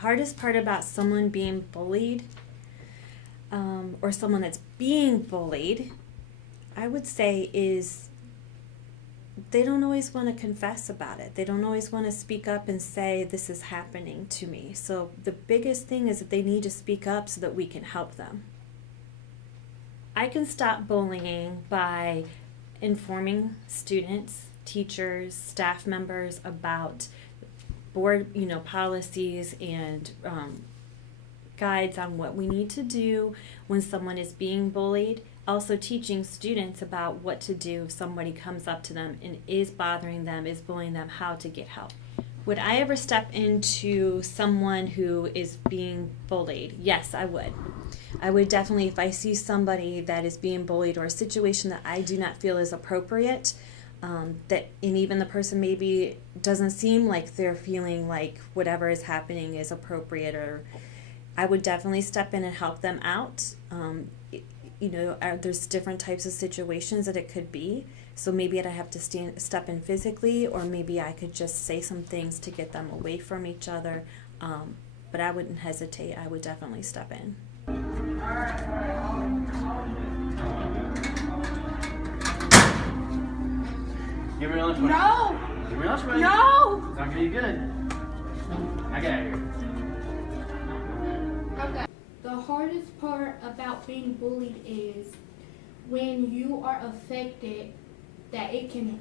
hardest part about someone being bullied, or someone that's being bullied, I would say, is they don't always want to confess about it. They don't always want to speak up and say, this is happening to me. So the biggest thing is that they need to speak up so that we can help them. I can stop bullying by informing students, teachers, staff members about board, policies and guides on what we need to do when someone is being bullied. Also teaching students about what to do if somebody comes up to them and is bothering them, is bullying them, how to get help. Would I ever step into someone who is being bullied? Yes, I would. I would definitely, if I see somebody that is being bullied or a situation that I do not feel is appropriate, and even the person maybe doesn't seem like they're feeling like whatever is happening is appropriate, or I would definitely step in and help them out. There's different types of situations that it could be. So maybe I'd have to step in physically, or maybe I could just say some things to get them away from each other. But I wouldn't hesitate. I would definitely step in. Give me your lunch money. No! Give me your lunch money. No! It's not gonna be good. I get out of here. Okay. The hardest part about being bullied is when you are affected, that it can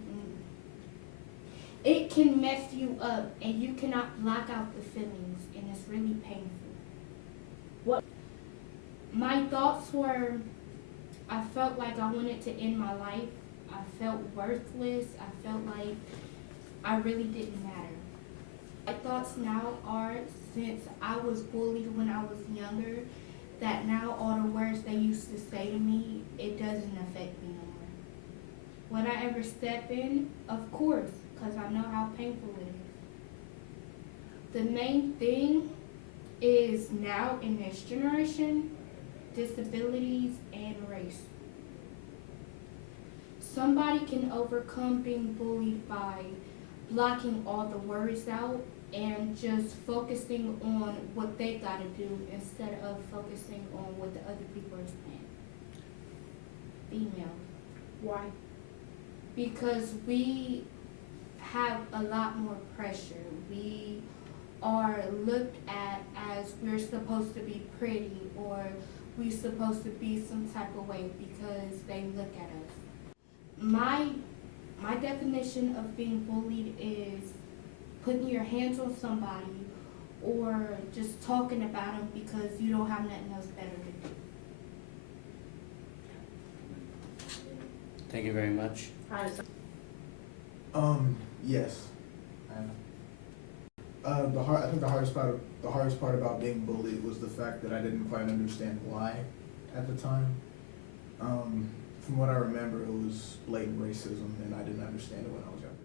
mess you up and you cannot block out the feelings, and it's really painful. My thoughts were, I felt like I wanted to end my life. I felt worthless. I felt like I really didn't matter. My thoughts now are, since I was bullied when I was younger, that now all the words they used to say to me, it doesn't affect me no more. Would I ever step in? Of course, because I know how painful it is. The main thing is now in this generation, disabilities and race. Somebody can overcome being bullied by blocking all the words out and just focusing on what they gotta do instead of focusing on what the other people are saying. Female. Why? Because we have a lot more pressure. We are looked at as we're supposed to be pretty, or we're supposed to be some type of way because they look at us. My definition of being bullied is putting your hands on somebody or just talking about them because you don't have nothing else better to do. Thank you very much. Yes. I think the hardest part about being bullied was the fact that I didn't quite understand why at the time. From what I remember, it was blatant racism, and I didn't understand it when I was younger.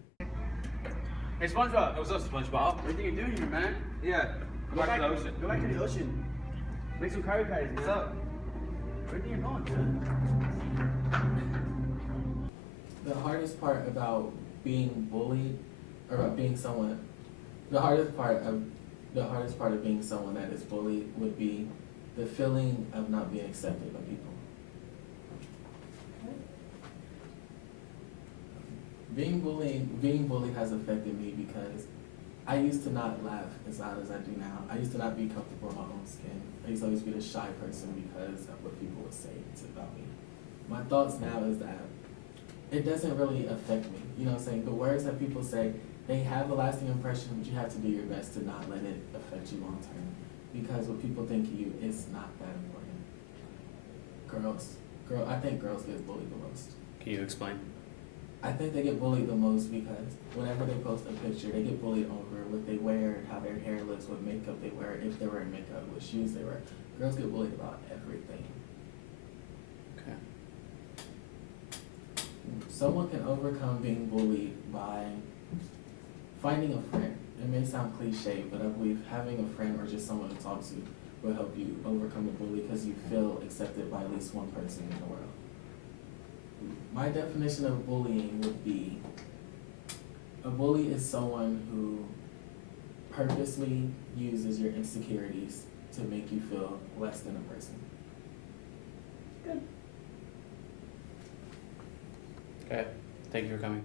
Hey, SpongeBob. What's up, SpongeBob? What do you do here, man? Yeah. Go back to the ocean. Go back to the ocean. Make some Krabby Patties. What's up? Where do you going, man? The hardest part about being bullied, or about being someone, the hardest part of being someone that is bullied would be the feeling of not being accepted by people. Being bullied has affected me because I used to not laugh as loud as I do now. I used to not be comfortable in my own skin. I used to always be the shy person because of what people would say about me. My thoughts now is that it doesn't really affect me. You know what I'm saying? The words that people say, they have a lasting impression, but you have to do your best to not let it affect you long term. Because what people think of you is not that important. I think girls get bullied the most. Can you explain? I think they get bullied the most because whenever they post a picture, they get bullied over what they wear, how their hair looks, what makeup they wear, if they're wearing makeup, what shoes they wear. Girls get bullied about everything. Okay. Someone can overcome being bullied by finding a friend. It may sound cliche, but I believe having a friend or just someone to talk to will help you overcome the bully because you feel accepted by at least one person in the world. My definition of bullying would be, a bully is someone who purposely uses your insecurities to make you feel less than a person. Okay. Thank you for coming.